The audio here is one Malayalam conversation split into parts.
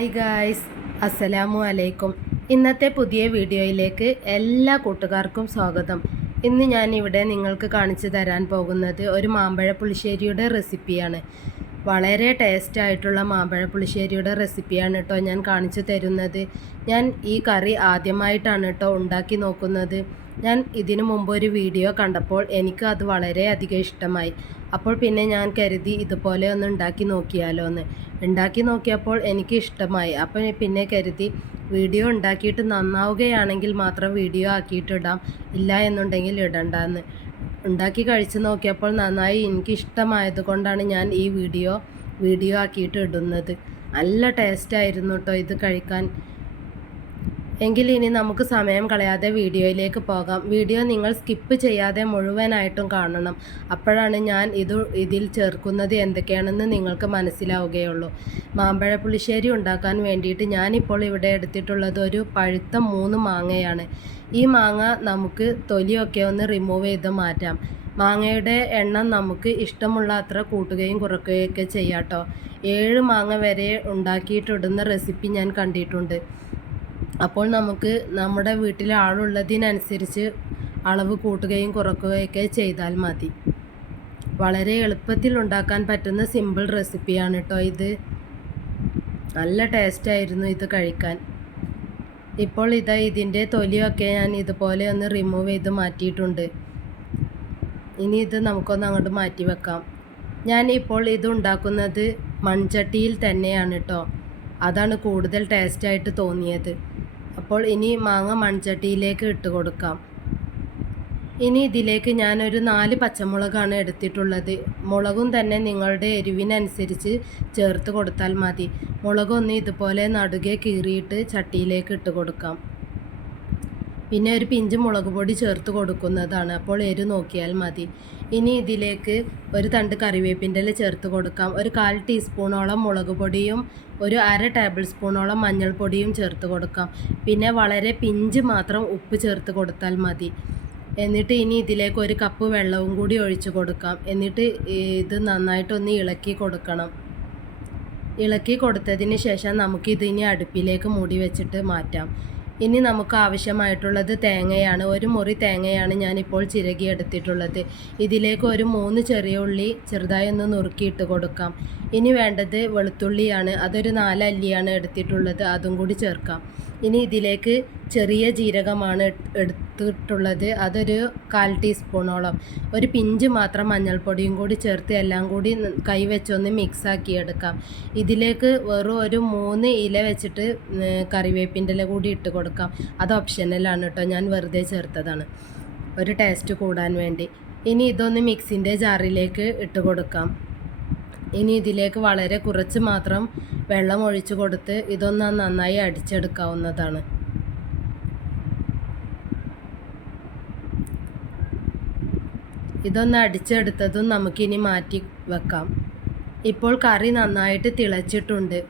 ഹായ് ഗായ്സ് അസ്സലാമു അലൈക്കും ഇന്നത്തെ പുതിയ വീഡിയോയിലേക്ക് എല്ലാ കൂട്ടുകാർക്കും സ്വാഗതം. ഇന്ന് ഞാൻ ഇവിടെ നിങ്ങൾക്ക് കാണിച്ചു തരാൻ പോകുന്നത് ഒരു മാമ്പഴ പുളിശ്ശേരിയുടെ റെസിപ്പിയാണ്. വളരെ ടേസ്റ്റ് ആയിട്ടുള്ള മാമ്പഴ പുളിശ്ശേരിയുടെ റെസിപ്പിയാണ് കേട്ടോ ഞാൻ കാണിച്ചു തരുന്നത്. ഞാൻ ഈ കറി ആദ്യമായിട്ടാണ് കേട്ടോ ഉണ്ടാക്കി നോക്കുന്നത്. ഞാൻ ഇതിനു മുമ്പ് ഒരു വീഡിയോ കണ്ടപ്പോൾ എനിക്ക് അത് വളരെയധികം ഇഷ്ടമായി. അപ്പോൾ പിന്നെ ഞാൻ കരുതി ഇതുപോലെ ഒന്ന് ഉണ്ടാക്കി നോക്കിയാലോ എന്ന് ഉണ്ടാക്കി നോക്കിയപ്പോൾ എനിക്ക് ഇഷ്ടമായി അപ്പോൾ പിന്നെ കരുതി വീഡിയോ ഉണ്ടാക്കിയിട്ട് നന്നാവുകയാണെങ്കിൽ മാത്രം വീഡിയോ ആക്കിയിട്ടിടാം. ഇല്ല എന്നുണ്ടെങ്കിൽ ഇടണ്ടെന്ന്. ഉണ്ടാക്കി കഴിച്ച് നോക്കിയപ്പോൾ നന്നായി എനിക്ക് ഇഷ്ടമായത് കൊണ്ടാണ് ഞാൻ ഈ വീഡിയോ വീഡിയോ ആക്കിയിട്ട് ഇടുന്നത്. നല്ല ടേസ്റ്റായിരുന്നു കേട്ടോ ഇത് കഴിക്കാൻ. എങ്കിൽ ഇനി നമുക്ക് സമയം കളയാതെ വീഡിയോയിലേക്ക് പോകാം. വീഡിയോ നിങ്ങൾ സ്കിപ്പ് ചെയ്യാതെ മുഴുവനായിട്ടും കാണണം. അപ്പോഴാണ് ഞാൻ ഇത് ഇതിൽ ചേർക്കുന്നത് എന്തൊക്കെയാണെന്ന് നിങ്ങൾക്ക് മനസ്സിലാവുകയുള്ളൂ. മാമ്പഴ പുളിശ്ശേരി ഉണ്ടാക്കാൻ വേണ്ടിയിട്ട് ഞാനിപ്പോൾ ഇവിടെ എടുത്തിട്ടുള്ളത് ഒരു പഴുത്ത മൂന്ന് മാങ്ങയാണ്. ഈ മാങ്ങ നമുക്ക് തൊലിയൊക്കെ ഒന്ന് റിമൂവ് ചെയ്ത് മാറ്റാം. മാങ്ങയുടെ എണ്ണം നമുക്ക് ഇഷ്ടമുള്ള അത്ര കൂട്ടുകയും കുറയ്ക്കുകയൊക്കെ ചെയ്യാം കേട്ടോ ഏഴ് മാങ്ങ വരെ ഉണ്ടാക്കിയിട്ടിടുന്ന റെസിപ്പി ഞാൻ കണ്ടിട്ടുണ്ട്. അപ്പോൾ നമുക്ക് നമ്മുടെ വീട്ടിൽ ആളുള്ളതിനനുസരിച്ച് അളവ് കൂട്ടുകയും കുറക്കുകയൊക്കെ ചെയ്താൽ മതി. വളരെ എളുപ്പത്തിൽ ഉണ്ടാക്കാൻ പറ്റുന്ന സിമ്പിൾ റെസിപ്പിയാണ് കേട്ടോ ഇത്. നല്ല ടേസ്റ്റായിരുന്നു ഇത് കഴിക്കാൻ. ഇപ്പോൾ ഇതാ ഇതിന്റെ തൊലിയൊക്കെ ഞാൻ ഇതുപോലെ ഒന്ന് റിമൂവ് ചെയ്ത് മാറ്റിയിട്ടുണ്ട്. ഇനി ഇത് നമുക്കൊന്ന് അങ്ങോട്ട് മാറ്റി വെക്കാം. ഞാൻ ഇപ്പോൾ ഇത് ഉണ്ടാക്കുന്നത് മൺചട്ടിയിൽ തന്നെയാണ് കേട്ടോ അതാണ് കൂടുതൽ ടേസ്റ്റായിട്ട് തോന്നിയത്. അപ്പോൾ ഇനി മാങ്ങ മൺചട്ടിയിലേക്ക് ഇട്ട് കൊടുക്കാം. ഇനി ഇതിലേക്ക് ഞാനൊരു നാല് പച്ചമുളകാണ് എടുത്തിട്ടുള്ളത്. മുളകും തന്നെ നിങ്ങളുടെ എരിവിനനുസരിച്ച് ചേർത്ത് കൊടുത്താൽ മതി. മുളകൊന്ന് ഇതുപോലെ നടുകെ കീറിയിട്ട് ചട്ടിയിലേക്ക് ഇട്ട് കൊടുക്കാം. പിന്നെ ഒരു പിഞ്ച് മുളക് പൊടി ചേർത്ത് കൊടുക്കുന്നതാണ്. അപ്പോൾ എരു നോക്കിയാൽ മതി. ഇനി ഇതിലേക്ക് ഒരു തണ്ട് കറിവേപ്പിന്റെ ചേർത്ത് കൊടുക്കാം. ഒരു കാൽ ടീസ്പൂണോളം മുളക് പൊടിയും ഒരു അര ടേബിൾ സ്പൂണോളം മഞ്ഞൾപ്പൊടിയും ചേർത്ത് കൊടുക്കാം. പിന്നെ വളരെ പിഞ്ച് മാത്രം ഉപ്പ് ചേർത്ത് കൊടുത്താൽ മതി. എന്നിട്ട് ഇനി ഇതിലേക്ക് ഒരു കപ്പ് വെള്ളവും കൂടി ഒഴിച്ച് കൊടുക്കാം. എന്നിട്ട് ഇത് നന്നായിട്ടൊന്ന് ഇളക്കി കൊടുക്കണം. ഇളക്കി കൊടുത്തതിന് ശേഷം നമുക്കിതിനി അടുപ്പിലേക്ക് മൂടി വെച്ചിട്ട് മാറ്റാം. ഇനി നമുക്ക് ആവശ്യമായിട്ടുള്ളത് തേങ്ങയാണ്. ഒരു മുറി തേങ്ങയാണ് ഞാനിപ്പോൾ ചിരകി എടുത്തിട്ടുള്ളത്. ഇതിലേക്ക് ഒരു മൂന്ന് ചെറിയ ഉള്ളി ചെറുതായി ഒന്ന് നുറുക്കിയിട്ട് കൊടുക്കാം. ഇനി വേണ്ടത് വെളുത്തുള്ളിയാണ്. അതൊരു നാലല്ലിയാണ് എടുത്തിട്ടുള്ളത്. അതും കൂടി ചേർക്കാം. ഇനി ഇതിലേക്ക് ചെറിയ ജീരകമാണ് എടുത്തിട്ടുള്ളത്. അതൊരു കാൽ ടീസ്പൂണോളം. ഒരു പിഞ്ച് മാത്രം മഞ്ഞൾപ്പൊടിയും കൂടി ചേർത്ത് എല്ലാം കൂടി കൈ വെച്ചൊന്ന് മിക്സാക്കി എടുക്കാം. ഇതിലേക്ക് വെറും ഒരു മൂന്ന് ഇല വെച്ചിട്ട് കറിവേപ്പിന്റെ ഇല കൂടി ഇട്ട് കൊടുക്കാം. അത് ഓപ്ഷനലാണ് കേട്ടോ ഞാൻ വെറുതെ ചേർത്തതാണ്. ഒരു ടേസ്റ്റ് കൂടാൻ വേണ്ടി. ഇനി ഇതൊന്ന് മിക്സിന്റെ ജാറിലേക്ക് ഇട്ട് കൊടുക്കാം. ഇനി ഇതിലേക്ക് വളരെ കുറച്ച് മാത്രം വെള്ളം ഒഴിച്ചു കൊടുത്ത് ഇതൊന്ന് നന്നായി അടിച്ചെടുക്കാവുന്നതാണ്. ഇതൊന്ന് അടിച്ചെടുത്തതും നമുക്കിനി മാറ്റി വെക്കാം. ഇപ്പോൾ കറി നന്നായിട്ട് തിളച്ചിട്ടുണ്ട്.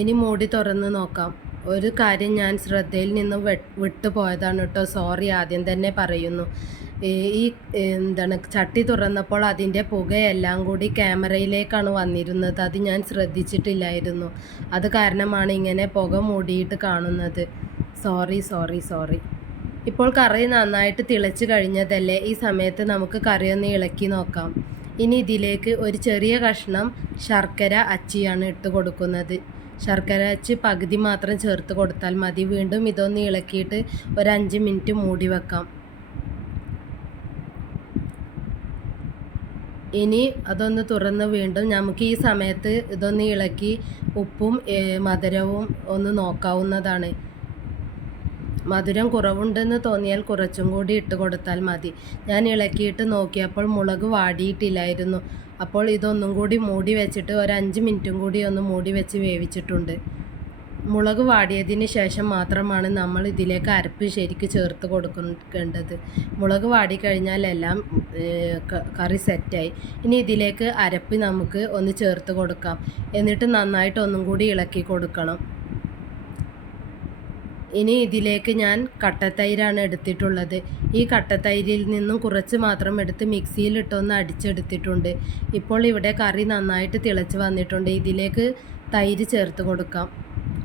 ഇനി മൂടി തുറന്ന് നോക്കാം. ഒരു കാര്യം ഞാൻ ശ്രദ്ധയിൽ നിന്ന് വിട്ടുപോയതാണ് കേട്ടോ. സോറി ആദ്യം തന്നെ പറയുന്നു. ഈ എന്താണ് ചട്ടി തുറന്നപ്പോൾ അതിന്റെ പുകയെല്ലാം കൂടി ക്യാമറയിലേക്കാണ് വന്നിരുന്നത്. അത് ഞാൻ ശ്രദ്ധിച്ചിട്ടില്ലായിരുന്നു. അത് കാരണമാണ് ഇങ്ങനെ പുക മൂടിയിട്ട് കാണുന്നത്. സോറി സോറി സോറി ഇപ്പോൾ കറി നന്നായിട്ട് തിളച്ച് കഴിഞ്ഞതല്ലേ? ഈ സമയത്ത് നമുക്ക് കറി ഒന്ന് ഇളക്കി നോക്കാം. ഇനി ഇതിലേക്ക് ഒരു ചെറിയ കഷ്ണം ശർക്കര അച്ചിയാണ് ഇട്ട് കൊടുക്കുന്നത്. ശർക്കര അച്ച് പകുതി മാത്രം ചേർത്ത് കൊടുത്താൽ മതി. വീണ്ടും ഇതൊന്ന് ഇളക്കിയിട്ട് ഒരു അഞ്ച് മിനിറ്റ് മൂടി വെക്കാം. ഇനി അതൊന്ന് തുറന്ന് വീണ്ടും നമുക്ക് ഈ സമയത്ത് ഇതൊന്ന് ഇളക്കി ഉപ്പും മധുരവും ഒന്ന് നോക്കാവുന്നതാണ്. മധുരം കുറവുണ്ടെന്ന് തോന്നിയാൽ കുറച്ചും കൂടി ഇട്ട് കൊടുത്താൽ മതി. ഞാൻ ഇളക്കിയിട്ട് നോക്കിയപ്പോൾ മുളക് വാടിയിട്ടില്ലായിരുന്നു. അപ്പോൾ ഇതൊന്നും കൂടി മൂടി വെച്ചിട്ട് ഒരു അഞ്ച് മിനിറ്റും കൂടി ഒന്ന് മൂടി വെച്ച് വേവിച്ചിട്ടുണ്ട്. മുളക് വാടിയതിന് ശേഷം മാത്രമാണ് നമ്മൾ ഇതിലേക്ക് അരപ്പ് ശരിക്ക് ചേർത്ത് കൊടുക്കേണ്ടത്. മുളക് വാടിക്കഴിഞ്ഞാൽ എല്ലാം കറി സെറ്റായി. ഇനി ഇതിലേക്ക് അരപ്പ് നമുക്ക് ഒന്ന് ചേർത്ത് കൊടുക്കാം. എന്നിട്ട് നന്നായിട്ട് ഒന്നും കൂടി ഇളക്കി കൊടുക്കണം. ഇനി ഇതിലേക്ക് ഞാൻ കട്ടത്തൈരാണ് എടുത്തിട്ടുള്ളത്. ഈ കട്ടത്തൈരിൽ നിന്നും കുറച്ച് മാത്രം എടുത്ത് മിക്സിയിലിട്ടൊന്ന് അടിച്ചെടുത്തിട്ടുണ്ട്. ഇപ്പോൾ ഇവിടെ കറി നന്നായിട്ട് തിളച്ച് വന്നിട്ടുണ്ട്. ഇതിലേക്ക് തൈര് ചേർത്ത് കൊടുക്കാം.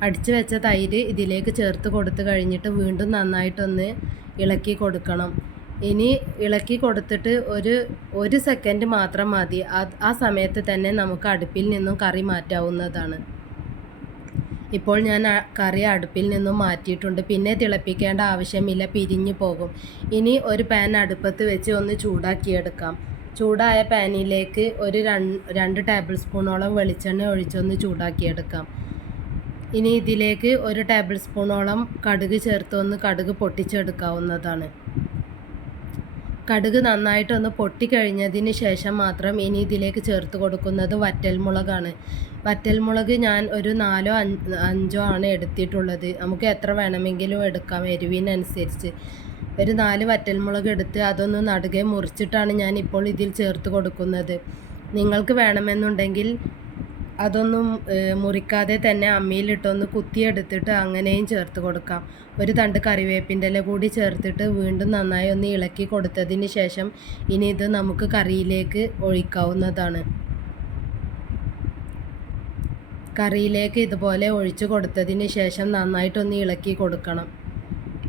അടിച്ചു വെച്ച തൈര് ഇതിലേക്ക് ചേർത്ത് കൊടുത്തു കഴിഞ്ഞിട്ട് വീണ്ടും നന്നായിട്ടൊന്ന് ഇളക്കി കൊടുക്കണം. ഇനി ഇളക്കി കൊടുത്തിട്ട് ഒരു ഒരു സെക്കൻഡ് മാത്രം മതി. ആ സമയത്ത് തന്നെ നമുക്ക് അടുപ്പിൽ നിന്നും കറി മാറ്റാവുന്നതാണ്. ഇപ്പോൾ ഞാൻ കറി അടുപ്പിൽ നിന്നും മാറ്റിയിട്ടുണ്ട്. പിന്നെ തിളപ്പിക്കേണ്ട ആവശ്യമില്ല പിരിഞ്ഞു പോകും. ഇനി ഒരു പാൻ അടുപ്പത്ത് വെച്ച് ഒന്ന് ചൂടാക്കിയെടുക്കാം. ചൂടായ പാനിലേക്ക് ഒരു രണ്ട് ടേബിൾ സ്പൂണോളം വെളിച്ചെണ്ണ ഒഴിച്ചൊന്ന് ചൂടാക്കിയെടുക്കാം. ഇനി ഇതിലേക്ക് ഒരു ടേബിൾ സ്പൂണോളം കടുക് ചേർത്തൊന്ന് കടുക് പൊട്ടിച്ചെടുക്കാവുന്നതാണ്. കടുക് നന്നായിട്ടൊന്ന് പൊട്ടിക്കഴിഞ്ഞതിന് ശേഷം മാത്രം ഇനി ഇതിലേക്ക് ചേർത്ത് കൊടുക്കുന്നത് വറ്റൽമുളകാണ്. വറ്റൽമുളക് ഞാൻ ഒരു നാലോ അഞ്ചോ ആണ് എടുത്തിട്ടുള്ളത്. നമുക്ക് എത്ര വേണമെങ്കിലും എടുക്കാം എരിവിനനുസരിച്ച്. ഒരു നാല് വറ്റൽമുളക് എടുത്ത് അതൊന്ന് നടുകെ മുറിച്ചിട്ടാണ് ഞാൻ ഇപ്പോൾ ഇതിൽ ചേർത്ത് കൊടുക്കുന്നത്. നിങ്ങൾക്ക് വേണമെന്നുണ്ടെങ്കിൽ അതൊന്നും മുറിക്കാതെ തന്നെ അമ്മിയിലിട്ടൊന്ന് കുത്തിയെടുത്തിട്ട് അങ്ങനെയും ചേർത്ത് കൊടുക്കാം. ഒരു തണ്ട് കറിവേപ്പിന്റെ ഇല കൂടി ചേർത്തിട്ട് വീണ്ടും നന്നായി ഒന്ന് ഇളക്കി കൊടുത്തതിന് ശേഷം ഇനി ഇത് നമുക്ക് കറിയിലേക്ക് ഒഴിക്കാവുന്നതാണ്. കറിയിലേക്ക് ഇതുപോലെ ഒഴിച്ചു കൊടുത്തതിന് ശേഷം നന്നായിട്ടൊന്ന് ഇളക്കി കൊടുക്കണം.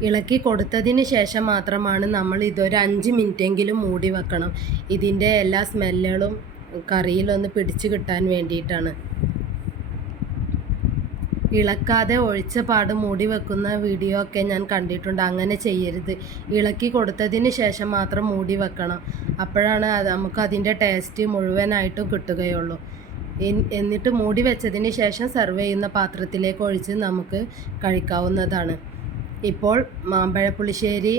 ഇളക്കി കൊടുത്തതിന് ശേഷം മാത്രമാണ് നമ്മൾ ഇതൊരു അഞ്ച് മിനിറ്റെങ്കിലും മൂടി വെക്കണം. ഇതിന്റെ എല്ലാ സ്മെല്ലുകളും കറിയിലൊന്ന് പിടിച്ചു കിട്ടാൻ വേണ്ടിയിട്ടാണ്. ഇളക്കാതെ ഒഴിച്ച പാട് മൂടി വെക്കുന്ന വീഡിയോ ഒക്കെ ഞാൻ കണ്ടിട്ടുണ്ട്. അങ്ങനെ ചെയ്യരുത്. ഇളക്കി കൊടുത്തതിന് ശേഷം മാത്രം മൂടി വെക്കണം. അപ്പോഴാണ് അത് നമുക്ക് അതിന്റെ ടേസ്റ്റ് മുഴുവനായിട്ടും കിട്ടുകയുള്ളൂ. എന്നിട്ട് മൂടി വെച്ചതിന് ശേഷം സെർവ് ചെയ്യുന്ന പാത്രത്തിലേക്ക് ഒഴിച്ച് നമുക്ക് കഴിക്കാവുന്നതാണ്. ഇപ്പോൾ മാമ്പഴ പുളിശ്ശേരി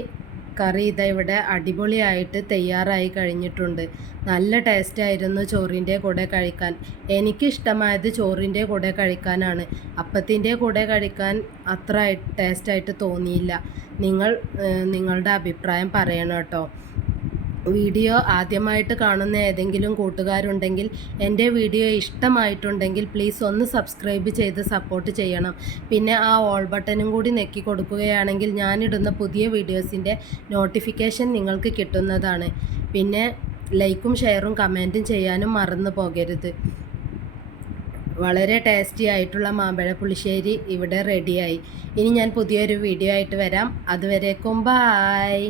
കറി ഇതാ ഇവിടെ അടിപൊളിയായിട്ട് തയ്യാറായി കഴിഞ്ഞിട്ടുണ്ട്. നല്ല ടേസ്റ്റ് ആയിരുന്നു ചോറിന്റെ കൂടെ കഴിക്കാൻ. എനിക്കിഷ്ടമായത് ചോറിന്റെ കൂടെ കഴിക്കാനാണ്. അപ്പത്തിന്റെ കൂടെ കഴിക്കാൻ അത്ര ടേസ്റ്റായിട്ട് തോന്നിയില്ല. നിങ്ങൾ നിങ്ങളുടെ അഭിപ്രായം പറയണം കേട്ടോ. വീഡിയോ ആദ്യമായിട്ട് കാണുന്ന ഏതെങ്കിലും കൂട്ടുകാരുണ്ടെങ്കിൽ എന്റെ വീഡിയോ ഇഷ്ടമായിട്ടുണ്ടെങ്കിൽ പ്ലീസ് ഒന്ന് സബ്സ്ക്രൈബ് ചെയ്ത് സപ്പോർട്ട് ചെയ്യണം. പിന്നെ ആ ഓൾ ബട്ടനും കൂടി നെക്കി കൊടുക്കുകയാണെങ്കിൽ ഞാനിടുന്ന പുതിയ വീഡിയോസിന്റെ നോട്ടിഫിക്കേഷൻ നിങ്ങൾക്ക് കിട്ടുന്നതാണ്. പിന്നെ ലൈക്കും ഷെയറും കമന്റും ചെയ്യാനും മറന്നു പോകരുത്. വളരെ ടേസ്റ്റി ആയിട്ടുള്ള മാമ്പഴ പുളിശ്ശേരി ഇവിടെ റെഡിയായി ഇനി ഞാൻ പുതിയൊരു വീഡിയോ ആയിട്ട് വരാം. അതുവരേക്കും ബായ്